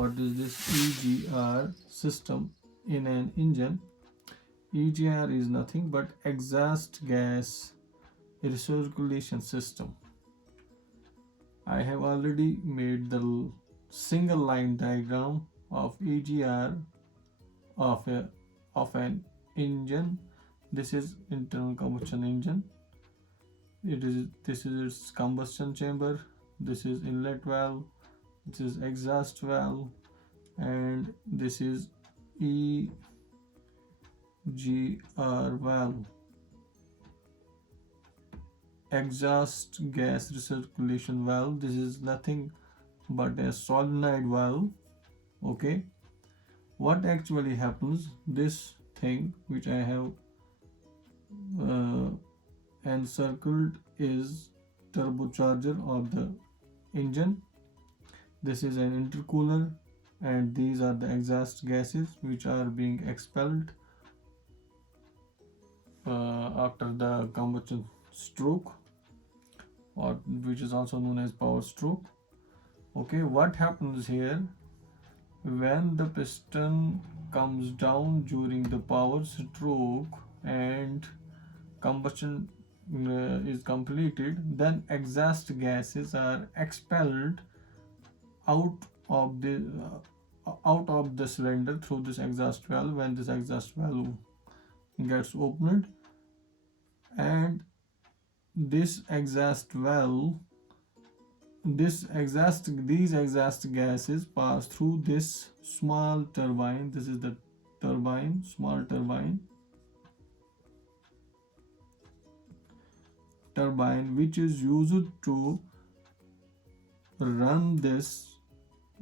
What is this EGR system in an engine? EGR is nothing but exhaust gas recirculation system. I have already made the single line diagram of EGR of an engine. This is internal combustion engine. This is its combustion chamber. This is inlet valve. This is exhaust valve, and this is EGR valve, exhaust gas recirculation valve. This is nothing but a solenoid valve. Okay, what actually happens? This thing which I have encircled is turbocharger of the engine. This is an intercooler, and these are the exhaust gases which are being expelled after the combustion stroke, or which is also known as power stroke. Okay, what happens here? When the piston comes down during the power stroke and combustion is completed, then exhaust gases are expelled out of the cylinder through this exhaust valve. When this exhaust valve gets opened, and these exhaust gases pass through this small turbine. This is the turbine, small turbine which is used to run this,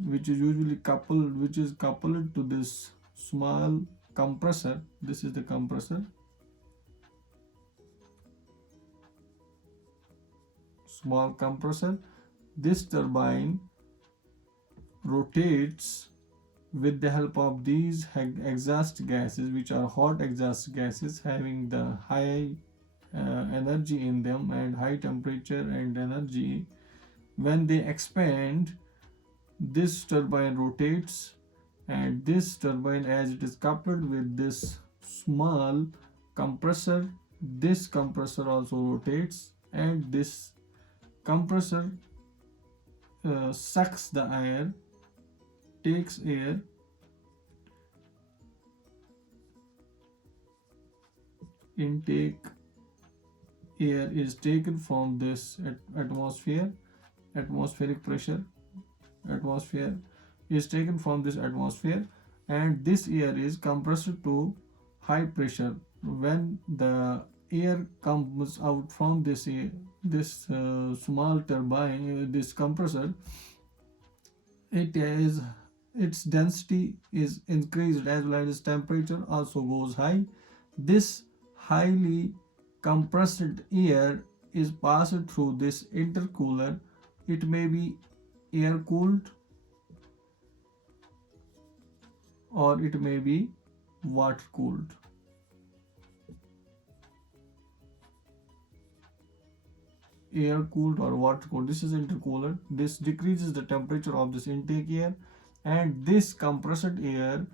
which is coupled to this small compressor. This is the compressor, small compressor. This turbine rotates with the help of these exhaust gases, which are hot exhaust gases having the high energy in them and high temperature and energy. When they expand, this turbine rotates, and this turbine, as it is coupled with this small compressor, this compressor also rotates, and this compressor sucks the air, takes air, intake air is taken from this atmospheric pressure. Atmosphere is taken from this atmosphere, and this air is compressed to high pressure. When the air comes out from this small turbine, this compressor, its density is increased, as well as temperature also goes high. This highly compressed air is passed through this intercooler. It may be air cooled, or it may be water cooled. Air cooled or water cooled. This is intercooler. This decreases the temperature of this intake air, and this compressed air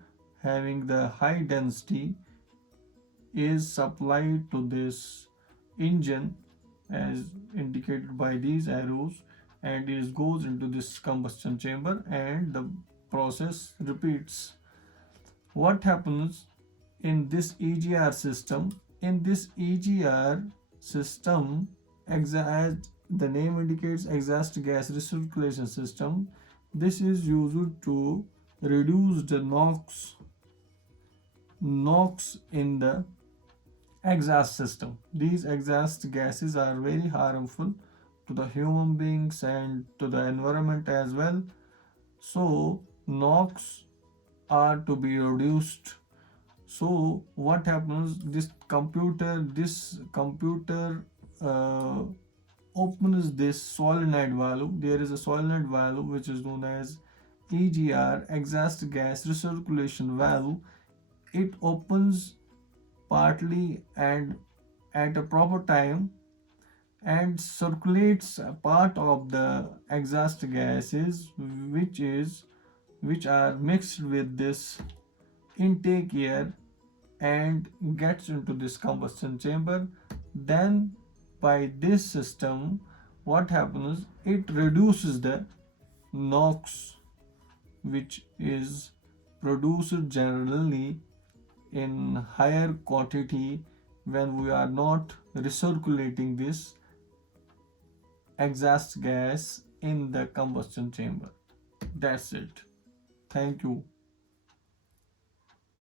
having the high density is supplied to this engine as indicated by these arrows, and it goes into this combustion chamber, and the process repeats. What happens in this EGR system? In this EGR system, as the name indicates, exhaust gas recirculation system, this is used to reduce the NOx in the exhaust system. These exhaust gases are very harmful to the human beings and to the environment as well. So NOx are to be reduced. So what happens? This computer opens this solenoid valve. There is a solenoid valve which is known as EGR, exhaust gas recirculation valve. It opens partly and at a proper time, and circulates a part of the exhaust gases which which are mixed with this intake air and gets into this combustion chamber. Then by this system, what happens, it reduces the NOx, which is produced generally in higher quantity when we are not recirculating this exhaust gas in the combustion chamber. That's it. Thank you.